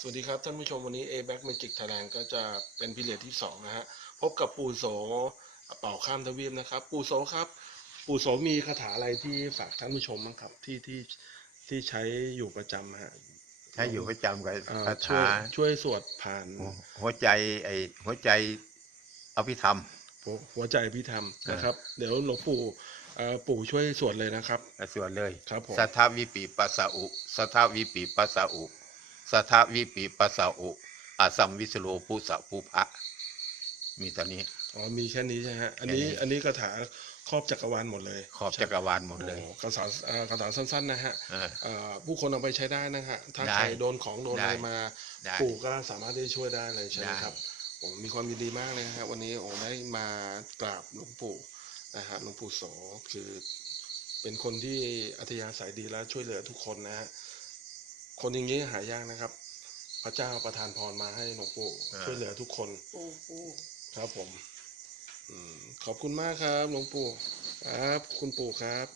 สวัสดีครับท่านผู้ชมวันนี้ A Back Magic Thailand ก็จะเป็นพิเรียดที่สองนะฮะ พบกับปู่โสเป่าข้ามทวีปนะครับ ปู่โสครับ ปู่โสมีคาถาอะไรที่ฝากท่านผู้ชมบ้างครับที่ที่ที่ใช้อยู่ประจำฮะถ้าอยู่ประจำกับเอ่อคาช่วยถาช่วยสวดผ่านหัวหัวใจไอหัวใจอภิธรรม หัวหัวใจพิธรรมนะครับ เดี๋ยวหลวงปู่เอ่อปู่ช่วยสวดเลยนะครับส่วนเลยครับผม สัทธวิปีปัสสะอุสัทธวิปีปัสสะอุ สัทธวิปีปัสสะอุอาสัมวิสโลภูสะภูพะมีตอนนี้ อ๋อมีแค่นี้ใช่ไหมฮะ อันนี้แค่นี้อันนี้คาถาครอบจักรวาลหมดเลยขอบจักรวาลหมดเลยโอ้คาถาเอ่อคาถาสั้นๆนะฮะเออเอ่อผู้คนเอาไปใช้ได้นะฮะ ถ้าได้ใครโดนของโดนอะไรได้มาได้ปู่ก็สามารถที่จะช่วยได้เลยใช่ไหมได้ครับผมมีความยินดีมากเลยนะฮะวันนี้โอ้ได้มากราบหลวงปู่นะฮะหลวงปู่โสคือเป็นคนที่อัธยาศัยดีและช่วยเหลือทุกคนนะฮะ คนอย่างนี้หายากนะครับ พระเจ้าประทานพรมาให้หลวงปู่ช่วยเหลือทุกคนปูปูครับผม อืมขอบคุณมากครับหลวงปู่ครับ คุณปู่ครับ